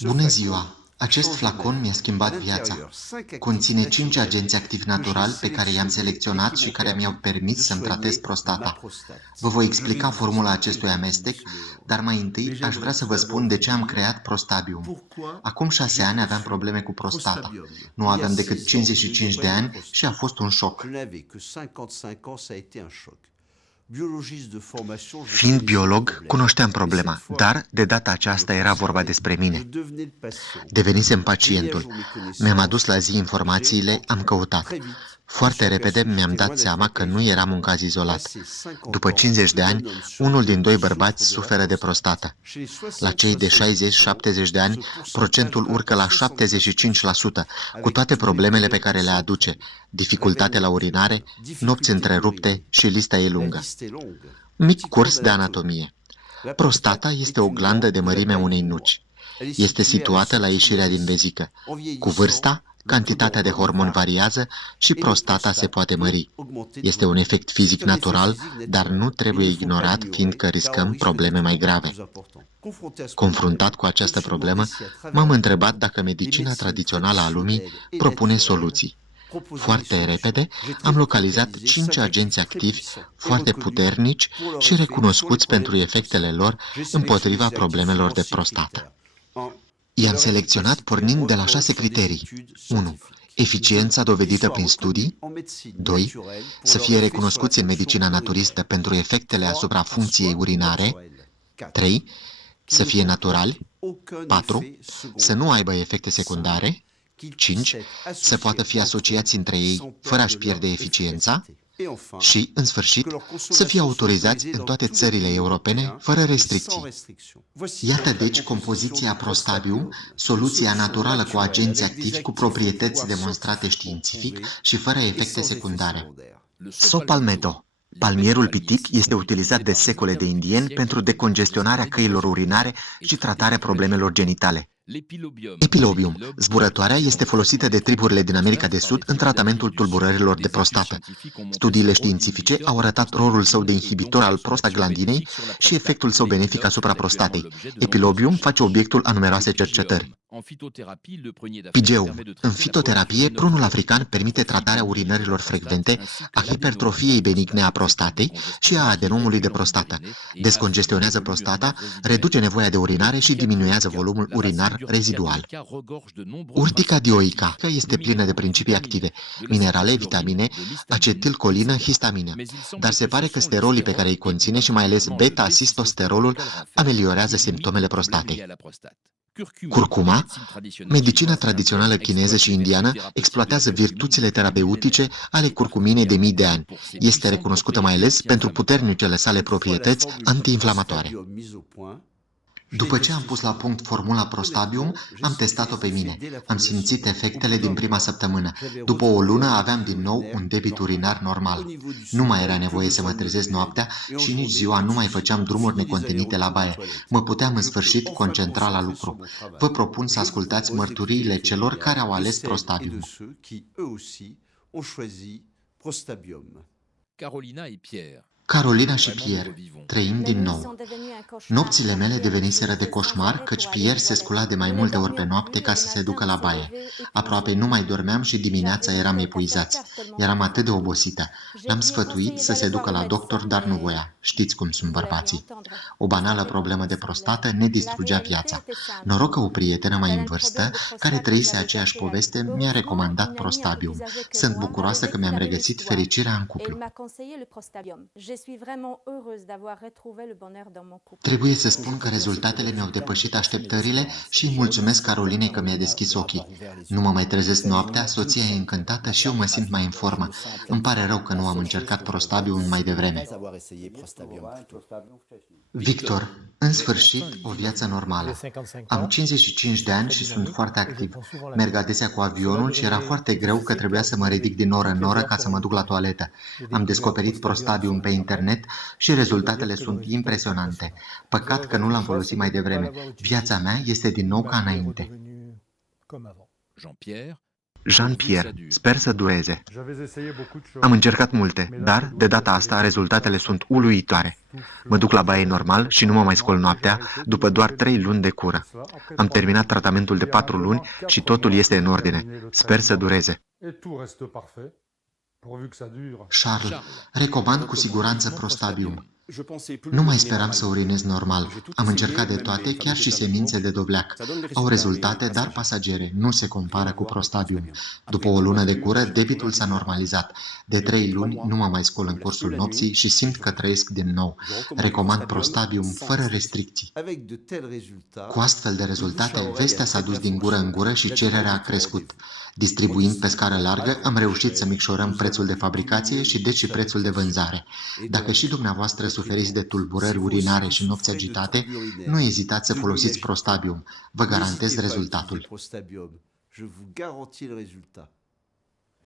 Bună ziua! Acest flacon mi-a schimbat viața. Conține 5 agenți activi naturali pe care i-am selecționat și care mi-au permis să-mi tratez prostata. Vă voi explica formula acestui amestec, dar mai întâi aș vrea să vă spun de ce am creat Prostabium. Acum 6 ani aveam probleme cu prostata. Nu aveam decât 55 de ani și a fost un șoc. Fiind biolog, cunoșteam problema, dar de data aceasta era vorba despre mine. Devenisem pacientul. Mi-am adus la zi informațiile, am căutat. Foarte repede mi-am dat seama că nu eram un caz izolat. După 50 de ani, unul din 2 bărbați suferă de prostată. La cei de 60-70 de ani, procentul urcă la 75%, cu toate problemele pe care le aduce, dificultate la urinare, nopți întrerupte și lista e lungă. Mic curs de anatomie. Prostata este o glandă de mărimea unei nuci. Este situată la ieșirea din vezică. Cu vârsta, cantitatea de hormoni variază și prostata se poate mări. Este un efect fizic natural, dar nu trebuie ignorat, fiindcă riscăm probleme mai grave. Confruntat cu această problemă, m-am întrebat dacă medicina tradițională a lumii propune soluții. Foarte repede am localizat 5 agenți activi foarte puternici și recunoscuți pentru efectele lor împotriva problemelor de prostată. I-am selecționat pornind de la 6 criterii. 1. Eficiența dovedită prin studii. 2. Să fie recunoscuți în medicina naturistă pentru efectele asupra funcției urinare. 3. Să fie naturali. 4. Să nu aibă efecte secundare. 5. Să poată fi asociați între ei fără a-și pierde eficiența. Și, în sfârșit, să fie autorizați în toate țările europene, fără restricții. Iată deci compoziția Prostabium, soluția naturală cu agenți activi cu proprietăți demonstrate științific și fără efecte secundare. Sopalmedo. Palmierul pitic este utilizat de secole de indieni pentru decongestionarea căilor urinare și tratarea problemelor genitale. Epilobium. Zburătoarea este folosită de triburile din America de Sud în tratamentul tulburărilor de prostată. Studiile științifice au arătat rolul său de inhibitor al prostaglandinei și efectul său benefic asupra prostatei. Epilobium face obiectul a numeroase cercetări. Pigeum. În fitoterapie, prunul african permite tratarea urinărilor frecvente, a hipertrofiei benigne a prostatei și a adenomului de prostată. Descongestionează prostata, reduce nevoia de urinare și diminuează volumul urinar rezidual. Urtica dioica este plină de principii active, minerale, vitamine, acetilcolină, histamină. Dar se pare că sterolii pe care îi conține și mai ales beta-cistosterolul ameliorează simptomele prostatei. Curcuma. Medicina tradițională chineză și indiană exploatează virtuțile terapeutice ale curcuminei de mii de ani. Este recunoscută mai ales pentru puternicele sale proprietăți antiinflamatoare. După ce am pus la punct formula Prostabium, am testat-o pe mine. Am simțit efectele din prima săptămână. După o lună aveam din nou un debit urinar normal. Nu mai era nevoie să mă trezesc noaptea și nici ziua nu mai făceam drumuri necontenite la baie. Mă puteam în sfârșit concentra la lucru. Vă propun să ascultați mărturiile celor care au ales Prostabium. Carolina și Pierre, trăim din nou. Nopțile mele deveniseră de coșmar, căci Pierre se scula de mai multe ori pe noapte ca să se ducă la baie. Aproape nu mai dormeam și dimineața eram epuizați. Eram atât de obosită. L-am sfătuit să se ducă la doctor, dar nu voia. Știți cum sunt bărbații. O banală problemă de prostată ne distrugea viața. Noroc că o prietenă mai în vârstă, care trăise aceeași poveste, mi-a recomandat Prostabium. Sunt bucuroasă că mi-am regăsit fericirea în cuplu. Trebuie să spun că rezultatele mi-au depășit așteptările și îi mulțumesc Carolinei că mi-a deschis ochii. Nu mă mai trezesc noaptea, soția e încântată și eu mă simt mai în formă. Îmi pare rău că nu am încercat Prostabium mai devreme. Victor, în sfârșit, o viață normală. Am 55 de ani și sunt foarte activ. Merg adesea cu avionul și era foarte greu că trebuia să mă ridic din oră în oră ca să mă duc la toaletă. Am descoperit Prostabium pe internet și rezultatele sunt impresionante. Păcat că nu l-am folosit mai devreme. Viața mea este din nou ca înainte. Jean-Pierre, sper să dureze. Am încercat multe, dar, de data asta, rezultatele sunt uluitoare. Mă duc la baie normal și nu mă mai scol noaptea, după doar 3 luni de cură. Am terminat tratamentul de 4 luni și totul este în ordine. Sper să dureze. Charles, recomand cu siguranță Prostabium. Nu mai speram să urinez normal. Am încercat de toate, chiar și semințe de dovleac. Au rezultate, dar pasagere. Nu se compară cu Prostabium. După o lună de cură, debitul s-a normalizat. De 3 luni nu mă mai scol în cursul nopții și simt că trăiesc din nou. Recomand Prostabium fără restricții. Cu astfel de rezultate, vestea s-a dus din gură în gură și cererea a crescut. Distribuind pe scară largă, am reușit să micșorăm prețul de fabricație și deci și prețul de vânzare. Dacă și dumneavoastră suferiți de tulburări urinare și nopți agitate, nu ezitați să folosiți Prostabium. Vă garantez rezultatul.